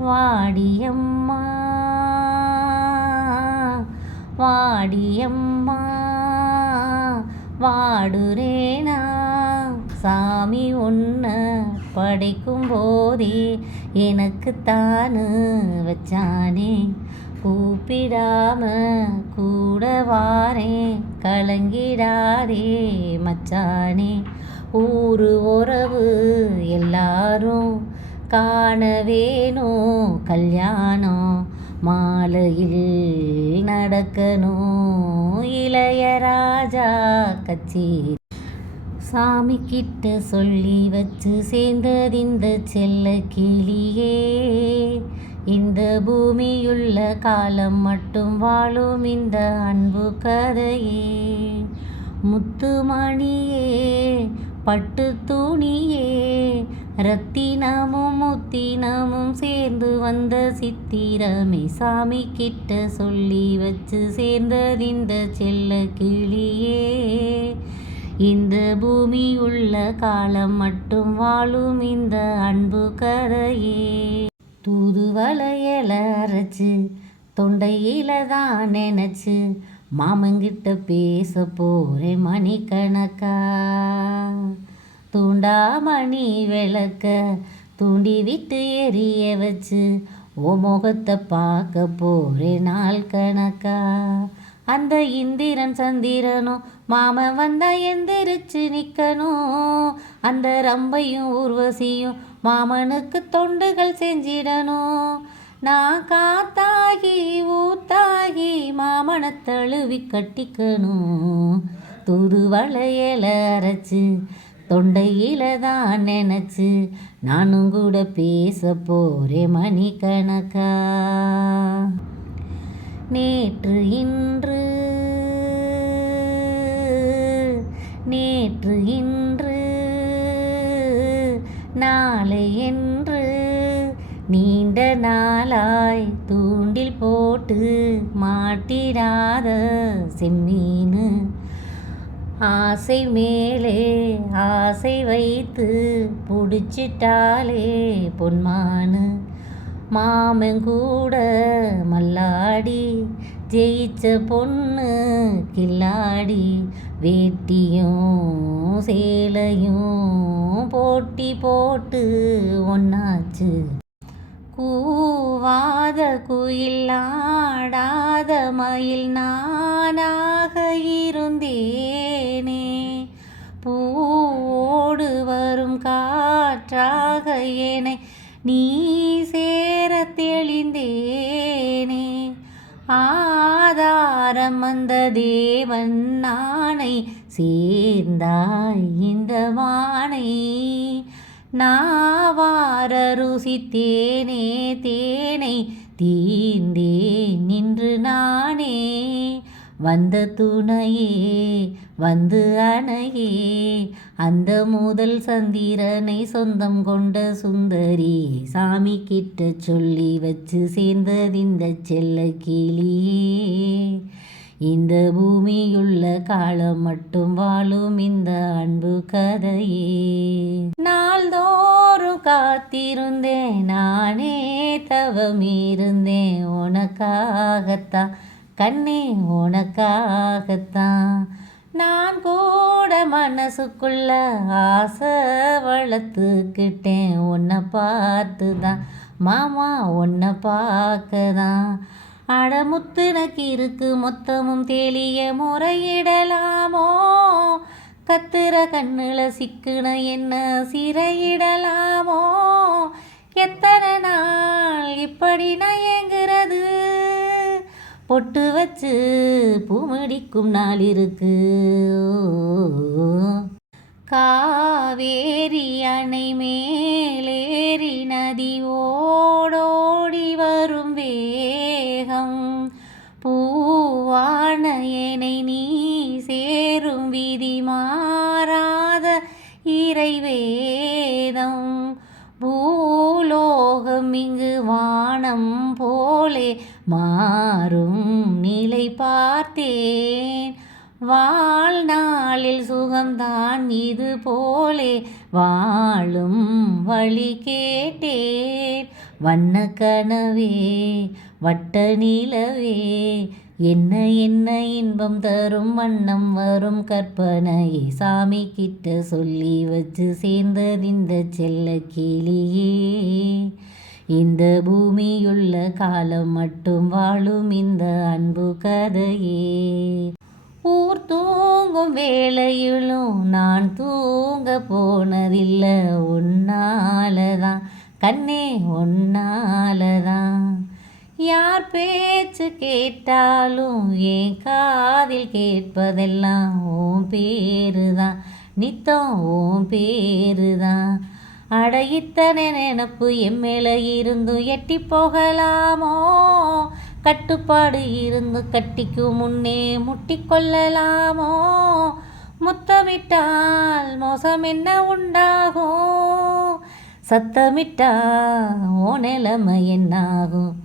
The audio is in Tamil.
வாடியம்மா வாடியம்மா வாடுறேனா சாமி ஒன்ன படைக்கும் போதே எனக்குத்தானு வச்சானே கூப்பிடாம கூட வாரேன் கலங்கிடாதே மச்சானே ஊரு உறவு எல்லாரும் காண வேணும் கல்யாணம் மாலையில் நடக்கணும் இளையராஜா கச்சேரி சாமி கிட்ட சொல்லி வச்சு சேர்ந்ததிந்த செல்ல கிளியே இந்த பூமியுள்ள காலம் மட்டும் வாழும் இந்த அன்பு கதையே முத்துமணியே பட்டு துணியே ரத்தினமும் முத்தினமும் சேர்ந்து வந்த சித்திரமே சாமி கிட்ட சொல்லி வச்சு சேர்ந்ததிந்த செல்ல கிளியே இந்த பூமி உள்ள காலம் மட்டும் வாழும் இந்த அன்பு கதையே தூதுவளையல அரைச்சு தொண்டையில தான் நினைச்சு மாமங்கிட்ட பேச போறேன் மணிக்கணக்கா தூண்டாமணி விளக்க தூண்டி விட்டு எரிய வச்சு ஓ முகத்தை பார்க்க போறேன் நாள் கணக்கா அந்த இந்திரன் சந்திரனும் மாமன் வந்தா எந்திரிச்சு நிற்கணும் அந்த ரம்பையும் ஊர்வசியும் மாமனுக்கு தொண்டுகள் செஞ்சிடணும் நான் காத்தாகி ஊத்தாகி மாமனை தழுவி கட்டிக்கணும் தூதுவளையல அரைச்சு தொண்டையில தான் நினச்சி நானும் கூட பேச போறேன் மணிக்கணக்கா நேற்று இன்று நாளை என்று நீண்ட நாளாய் தூண்டில் போட்டு மாட்டிடாத செம்மீனு ஆசை மேலே ஆசை வைத்து பிடிச்சிட்டாலே பொன்மானு மாமன் கூட மல்லாடி ஜெயிச்ச பொண்ணு கில்லாடி வேட்டியும் சேலையும் போட்டி போட்டு ஒன்னாச்சு கூவாத குயில் ஆடாத மயில் நானாக இருந்தேனே பூவோடு வரும் காற்றாக என்னை நீ சேர தெளிந்தேனே ஆதாரம் அந்த தேவன் நானை சேர்ந்தாய் இந்த வானை நாவார ருசித்தேனே தேனை தீர்ந்தேன் நின்று நானே வந்த துணையே வந்து அணையே அந்த முதல் சந்திரனை சொந்தம் கொண்ட சுந்தரி சாமி கிட்ட சொல்லி வச்சு சேர்ந்ததிந்த செல்ல கிளியே இந்த பூமியுள்ள காலம் மட்டும் வாழும் இந்த அன்பு கதையே நாள்தோறும் காத்திருந்தேன் நானே தவமிருந்தேன் உனக்காகத்தான் கண்ணே உனக்காகத்தான் நான் கூட மனசுக்குள்ள ஆசை வளர்த்துக்கிட்டேன் உன்னை பார்த்து தான் மாமா உன்னை பார்க்க தான் அடமுத்துனக்கு இருக்கு மொத்தமும் தெளிய முறையிடலாமோ கத்துற கண்ணுல சிக்குன என்ன சிறையிடலாமோ எத்தனை நாள் இப்படி நான் ஏங்குறது பொட்டு வச்சு பூமடிக்கும் நாள் இருக்கு காவேரி அணை மேலேறி நதி ஓடோடி வரும் வேகம் பூவான என்னை நீ சேரும் விதி மாறாத இறைவேதம் பூலோகம் இங்கு வானம் போலே மாறும் நிலை பார்த்தேன் வாழ்நாளில் சுகம்தான் இது போலே வாழும் வழி கேட்டேன் வண்ண கனவே வட்ட நிலவே என்ன என்ன இன்பம் தரும் வண்ணம் வரும் கற்பனையே சாமி கிட்ட சொல்லி வச்சு சேர்ந்ததிந்த செல்ல கிளியே இந்த பூமியுள்ள காலம் மட்டும் வாழும் இந்த அன்பு கதையே ஊர் தூங்கும் வேளையிலும் நான் தூங்க போனதில்லை உன்னாலதான் கண்ணே உன்னாலதான் யார் பேச்சு கேட்டாலும் என் காதில் கேட்பதெல்லாம் உன் பேருதான் நித்தம் உன் பேருதான் அட இத்தனை நினப்பு என் மேலே இருந்தும் எட்டி போகலாமோ கட்டுப்பாடு இருந்து கட்டிக்கு முன்னே முட்டிக்கொள்ளலாமோ முத்தமிட்டால் மோசம் என்ன உண்டாகும் சத்தமிட்டா ஓ நிலைமை என்னாகும்